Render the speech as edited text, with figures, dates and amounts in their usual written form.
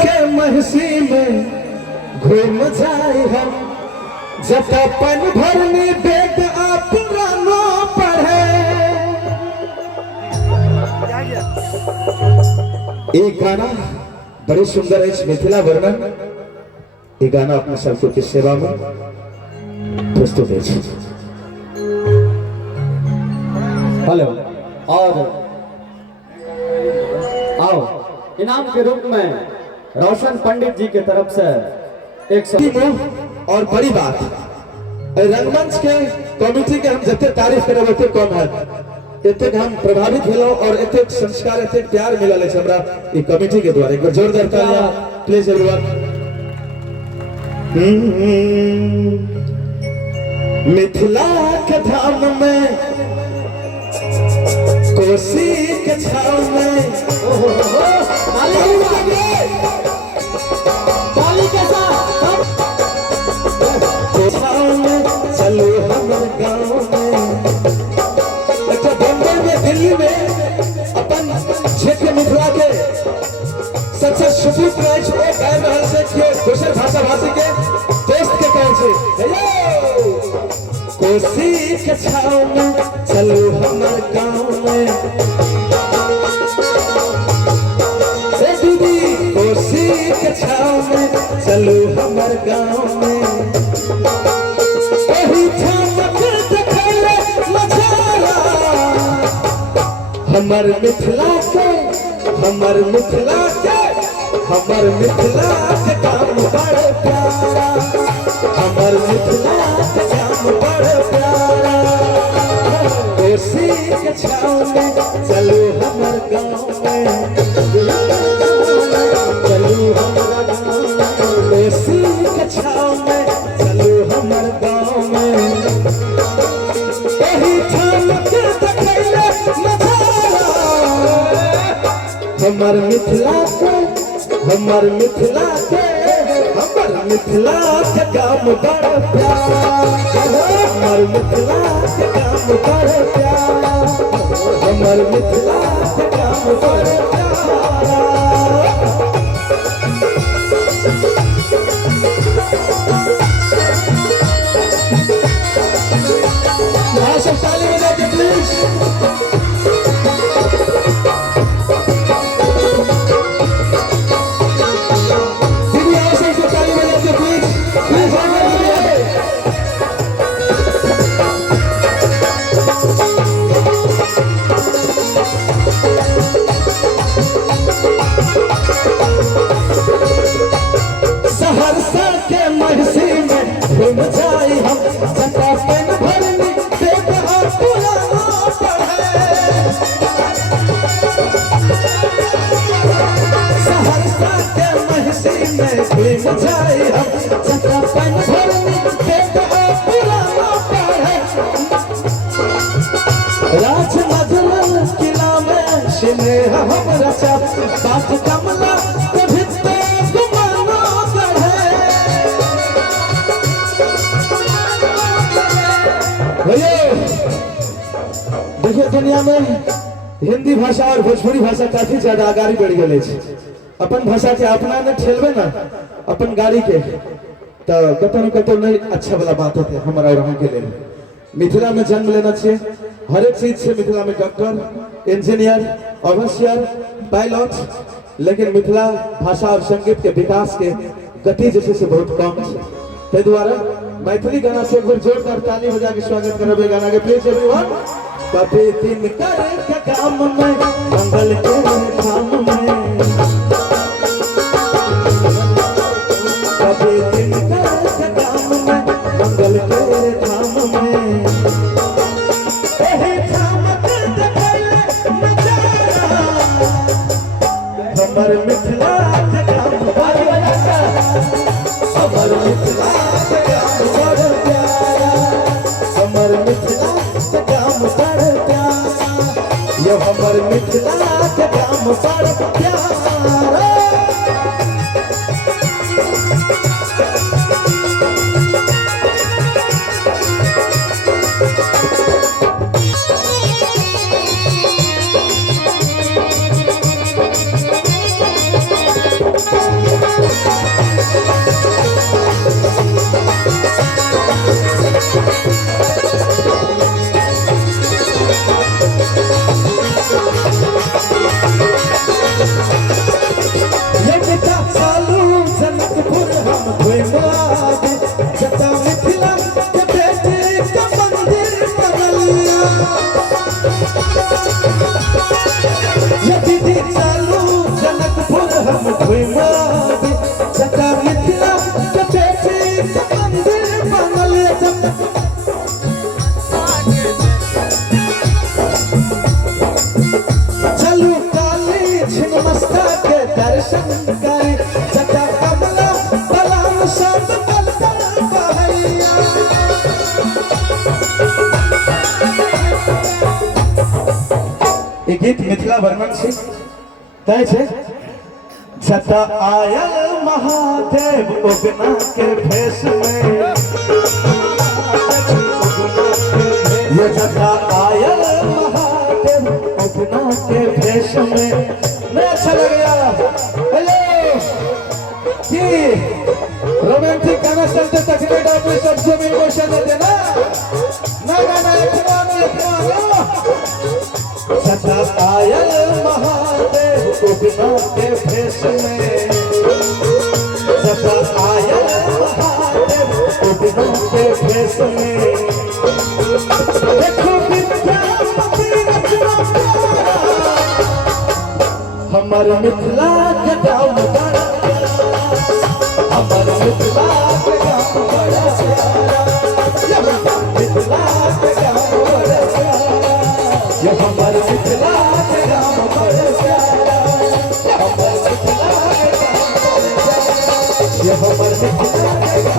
के महसी में घूम जाए हम जतपन भरनी बेद आप पुरानो पढ़े। एक गाना बड़े सुंदर है मिथिला वर्णन। ये गाना अपने सबको की सेवा में प्रस्तुत है। हेलो और आओ इनाम के रूप में रोशन पंडित जी की तरफ से 100 और बड़ी बात रंगमंच के कमेटी के हम जते तारीफ करे ओते कम है। इतने हम प्रभावित भेलो और इतने संस्कार इतने प्यार मिलल है हमरा ई कमेटी के द्वारा। एक बार जोरदार तालियां प्लीज एवरीवन। मिथिला के धाम में कोसी के छाव में चलो हमर गाँव में। अच्छा बम्बई में दिल्ली में अपन क्षेत्र मिथिला के सबसे सुपूत रहे वो कह रहल से कि दोसर भाषा भाषी के दोस्त के कहे छे कोसी के छाव में चलो हमर गाँव में। से दीदी कोसी के छाव में चलो हमर गाँव में। हमर मिथिला के हमर मिथिला के हमर मिथिला के काम बड़ प्यारा। हमर मिथिला के काम बड़ प्यारा। कोसी के छाव में चलो हमर गाँव में। चलो हमर गाँव में। कोसी के छाव में चलो हमर गाँव में। हमर मिथिला के हमर मिथिला के हमर मिथिला के काम बड़ प्यारा। हमर मिथिला के काम बड़ प्यारा। हमर मिथिला के काम बड़ प्यारा। सब ताली बजा के प्लीज। सहरसा के महसी में घूम जाए हम जतपन भरनी बेद आप पुरानो पढ़े। सहरसा के महसी में घूम जाए हम जतपन भरनी बेद आप पुरानो पढ़े। राजनगर किला में स्नेह हमरा सब बात कमला देखिए दुनिया में हिंदी भाषा और भोजपुरी भाषा काफी ज्यादा आगाड़ी बढ़ गए। अपन भाषा के अपना ने ठेलबे ना अपन गाड़ी के तो कतौ न कतौ नहीं अच्छा वाला बात होते हमारा और के लिए। मिथिला में जन्म लेना चाहिए हर एक चीज से। मिथिला में डॉक्टर इंजीनियर ऑफिसर पायलट, लेकिन मिथिला भाषा और संगीत के विकास के गति जैसे से बहुत कम है। ते द्वारा मैथिली गाना से एक बार जोरदार ताली बजा के स्वागत करबे गाना के प्लीज एवरीवन। कभी दिन करे के काम में मंगल के धाम में। कभी दिन करे के काम में मंगल के धाम में। एही धाम के देखले नजारा हमर मिथिला के काम बड़ प्यारा। हमर मिथिला के काम बड़ प्यारा। हमर मिथिला के काम बड़ प्यारा। ये हमर मिथिला के काम बड़ प्यारा। ये बेटा चालू जनकपुर हम घुमावे जटा मिथिला के बेटे का मंदिर बनलिया ये दीदी चालू जनकपुर हम घुमावे जटा मिथिला के बेटे का मंदिर बनलिया चलू काली छिन्नमस्ता के दर्शन करे जटा कमला तलाम सब कलकल बहैया ये गीत मिथिला वर्मन से तय छे जटा आयल महादेव उगना के भेष में ये जटा आयल महादेव उगना के भेष में नहीं अच्छा लगेगा। हेलो जी रोमांटिक गाना चलते तकलीफ आपने सब्जियों में इमोशन देते ना ना ना ना इतना सदा आयल महादेव उगना के भेष में सदा आयल महादेव उगना के भेष में देखो विद्यापति रचना हमर मिथिला के गाँव बड़ा हमर मिथिला के गाँव बड़ा मिथिला के गाँव बड़ा ये हमर मिथिला के गाँव बड़ा हमर मिथिला के गाँव बड़ा ये हमर मिथिला के